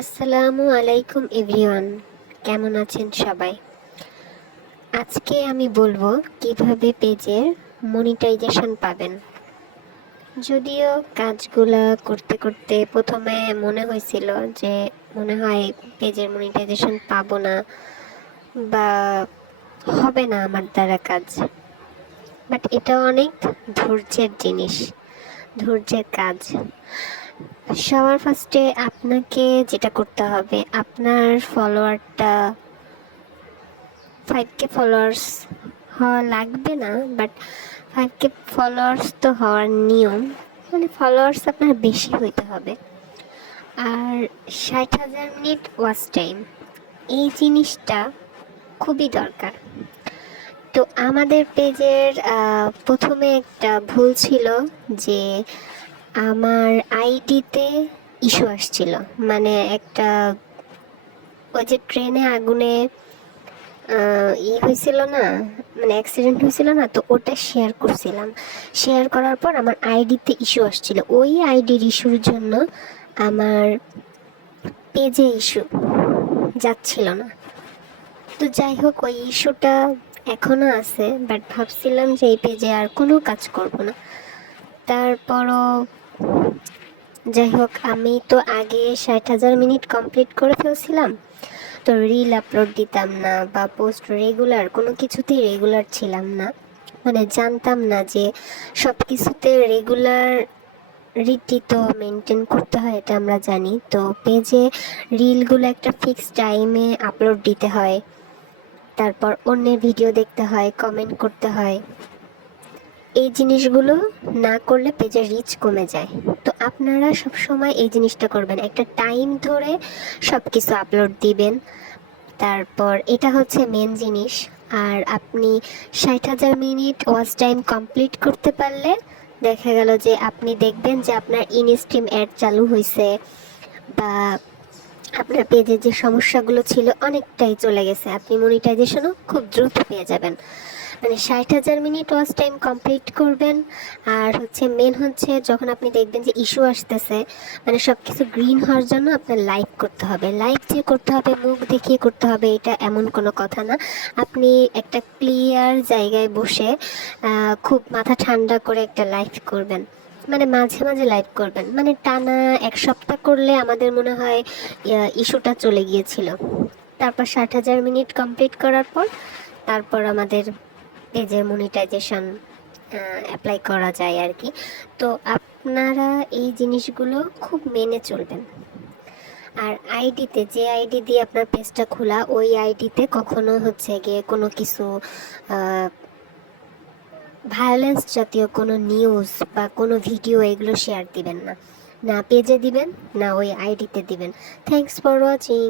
আসসালামু আলাইকুম এভরিওয়ান, কেমন আছেন সবাই? আজকে আমি বলবো কিভাবে পেজের মনিটাইজেশন পাবেন। যদিও কাজগুলা করতে করতে প্রথমে মনে হয়েছিল যে মনে হয় পেজের মনিটাইজেশন পাবো না বা হবে না আমার দ্বারা কাজ, বাট এটা অনেক ধৈর্যের জিনিস, ধৈর্যের কাজ। সবার ফার্স্টে আপনাকে যেটা করতে হবে, আপনার ফলোয়ারটা 5K ফলোয়ার্স হওয়া লাগবে না, বাট 5K ফলোয়ার্স তো হওয়ার নিয়ম, মানে ফলোয়ার্স আপনার বেশি হইতে হবে। আর 60,000 মিনিট ওয়াচ টাইম, এই জিনিসটা খুবই দরকার। তো আমাদের পেজের প্রথমে একটা ভুল ছিল যে আমার আইডিতে ইস্যু আসছিল, মানে একটা ওই যে ট্রেনে আগুনে হয়েছিল না, মানে অ্যাক্সিডেন্ট হয়েছিল না, তো ওটা শেয়ার করছিলাম। শেয়ার করার পর আমার আইডিতে ইস্যু আসছিল, ওই আইডির ইস্যুর জন্য আমার পেজে ইস্যু যাচ্ছিল না। তো যাই হোক, ওই ইস্যুটা এখনও আছে, বাট ভাবছিলাম যে এই পেজে আর কোনো কাজ করব না। তারপরও যাই হোক, আমি তো আগে 60,000 মিনিট কমপ্লিট করে ফেলছিলাম, তো রিল আপলোড দিতাম না বা পোস্ট রেগুলার কোনো কিছুতেই রেগুলার ছিলাম না, মানে জানতাম না যে সব কিছুতে রেগুলারিটি তো মেনটেন করতে হয়, এটা আমরা জানি। তো পেজে রিলগুলো একটা ফিক্সড টাইমে আপলোড দিতে হয়, তারপর অন্যের ভিডিও দেখতে হয়, কমেন্ট করতে হয়। এই জিনিসগুলো না করলে পেজের রিচ কমে যায়। তো আপনারা সব সময় এই জিনিসটা করবেন, একটা টাইম ধরে সব কিছু আপলোড দিবেন। তারপর এটা হচ্ছে মেন জিনিস। আর আপনি 60,000 মিনিট ওয়াচ টাইম কমপ্লিট করতে পারলে দেখা গেল যে আপনি দেখবেন যে আপনার ইনস্ট্রিম অ্যাড চালু হয়েছে, বা আপনার পেজে যে সমস্যাগুলো ছিল অনেকটাই চলে গেছে, আপনি মনিটাইজেশনও খুব দ্রুত পেয়ে যাবেন। মানে 60,000 মিনিট ওয়াচ টাইম কমপ্লিট করবেন। আর হচ্ছে মেন হচ্ছে যখন আপনি দেখবেন যে ইস্যু আসতেছে, মানে সব কিছু গ্রিন হওয়ার জন্য আপনার লাইভ করতে হবে। লাইভ যে করতে হবে মুখ দেখিয়ে করতে হবে এটা এমন কোনো কথা না। আপনি একটা ক্লিয়ার জায়গায় বসে খুব মাথা ঠান্ডা করে একটা লাইভ করবেন, মানে মাঝে মাঝে লাইভ করবেন। মানে টানা 1 সপ্তাহ করলে আমাদের মনে হয় ইস্যুটা চলে গিয়েছিল। তারপর 60,000 মিনিট কমপ্লিট করার পর তারপর আমাদের পেজের মনিটাইজেশন অ্যাপ্লাই করা যায় আর কি। তো আপনারা এই জিনিসগুলো খুব মেনে চলবেন। আর আইডিতে, যে আইডি দিয়ে আপনার পেজটা খোলা, ওই আইডিতে কখনো হচ্ছে গিয়ে কোনো কিছু ভায়োলেন্স জাতীয় কোনো নিউজ বা কোনো ভিডিও এগুলো শেয়ার দিবেন না, না পেজে দিবেন না ওই আইডিতে দিবেন। Thanks for watching.